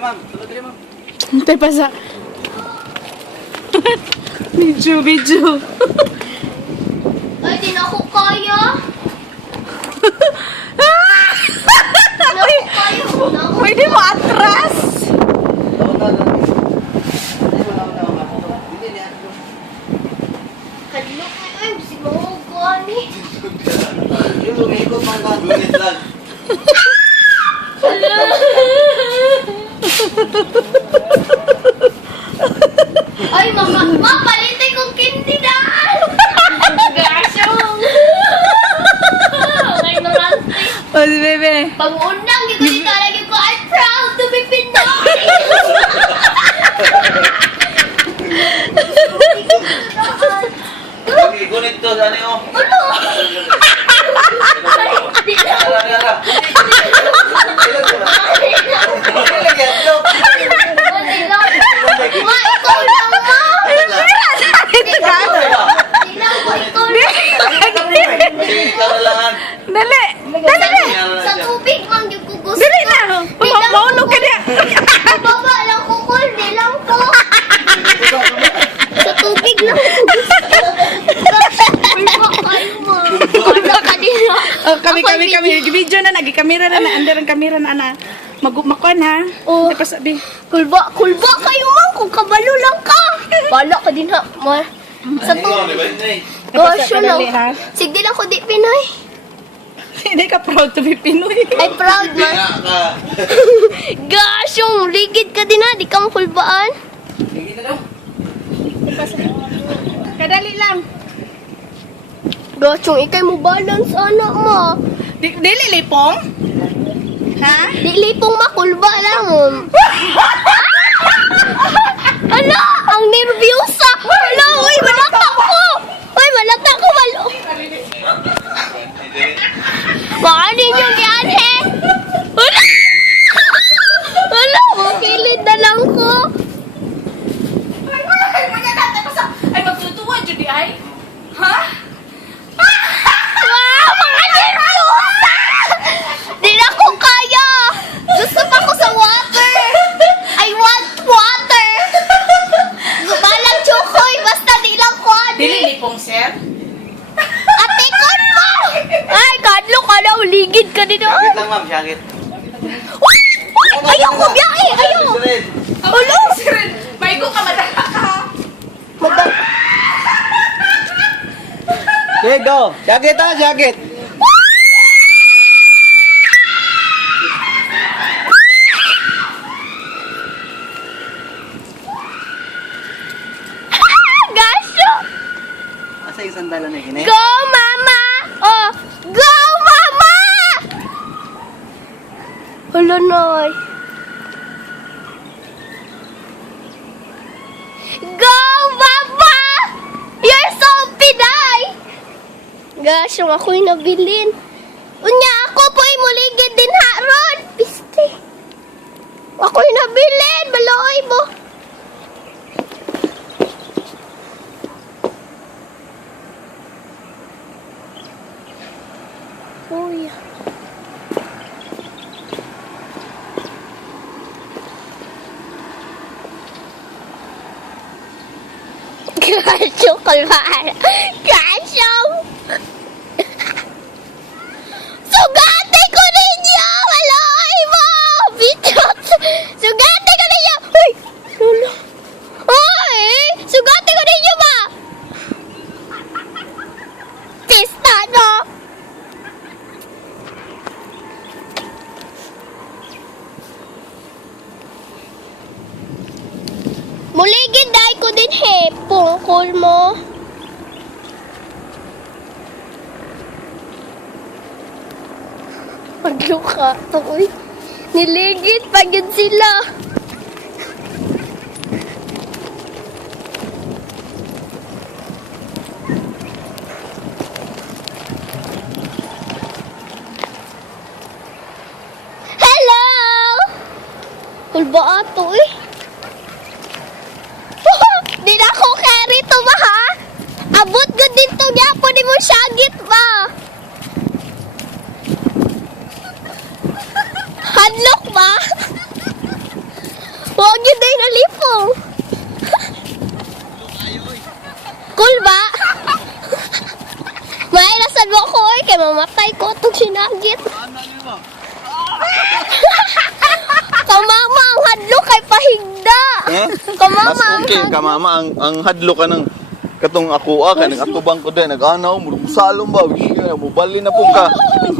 ma'am. Tulog dali, ma'am. Hintay pa sa... Video. Ay, di na ako kaya. Pwede mo atras. Hadlok na kayo, si Mahogwan eh. Yung ikot mang gunit lang. Ay, mama, palitin kong kindidan! Gasyong! Ignorante. O, si Bebe. Pag-unang, dito dito lagi ko, I'm proud to be Pinoy! Gunit to, saan yun? Ay, di na. Gara. Hindi lang. Ma, ikaw lang, ma! Di lang ko, ikaw lang. Ikaw na lang. Dali. Sa tubig, mang yung kugus ko. Dali na. Maulog ka niya. Baba lang ko, di lang ko. Sa tubig lang kugus ko. Uy, kayo mo. Ano ka nila? Oh, kami. Video na, nagi-kamera na. Under ang kamera na, ana. Magmakuan, ha? Oh. Tapos sabi, Kulba kayo, mang. Kung kabalo lang ka. Bala ka din, ha. Sa tubig. tapos Gosh, kadali, no. ha? Sige lang ko, di Pinoy. Hindi ka proud to be Pinoy. I'm proud, man. Gosh, yung ligid ka din, ha. Di ka makulbaan. Kadali lang. Gosh, yung ikay mo balance, anak mo. Dili lipong? Ha? Di lipong makulba lang. Ala, ang nervyosa. Ala, uy, malata ko. Malo. Baka ninyo yan, he. Ala, makilid na lang ko. Ay, magtutuwa, Judy, ay? Ha? Wow, mga nervyosa. Di na ko kaya. Gusto pa ko sa water. I want water. Balang chukoy, basta di lang kwani. Dili lipong, sir? Ate kon mo! Ay, kadlo ka daw, ligid ka din daw. Syakit lang, ma'am. Syakit. Ayaw ko, biyahe, ayaw. Ulo! Sir, maigo ka, madala ka. Okay, go. Syakit, ha? Syakit. Gasyo! Asa yung sandalan na gini? Go, mama! Oh, go, mama! Hala, Noy. Go, mama! You're so Pinay! Gasyo, ako'y nabilin. Unya, ako po'y muligid din haron. Piste. Ako'y nabilin. Baloy mo. Uy. Gasyo, kalmar. Gasyo! Sugate ko ninyo! Maloy mo! Bitot! Sugate ko ninyo! Uy! Lolo! Uy! Sugate ko ninyo ba? Pista, no? Muligid dahil ko din he. Pungkol mo. Pagluka to, uy. Niligid pag yun sila. Hello! Kulba ato, eh. Di na ko carry to ba, ha? Abot ko din to niya. Pwede mo syagit ba? Hadlok ba? Cool ba? Mairasan mo ko eh, kaya mamatay ko itong sinagit. Kamama, ang hadlok kay pahigda. Kamama, Mas okay ka mama ang hadlo ka ng katong ako ka nag atubang ko din nag-anaw mo salong ba mo bali na po ka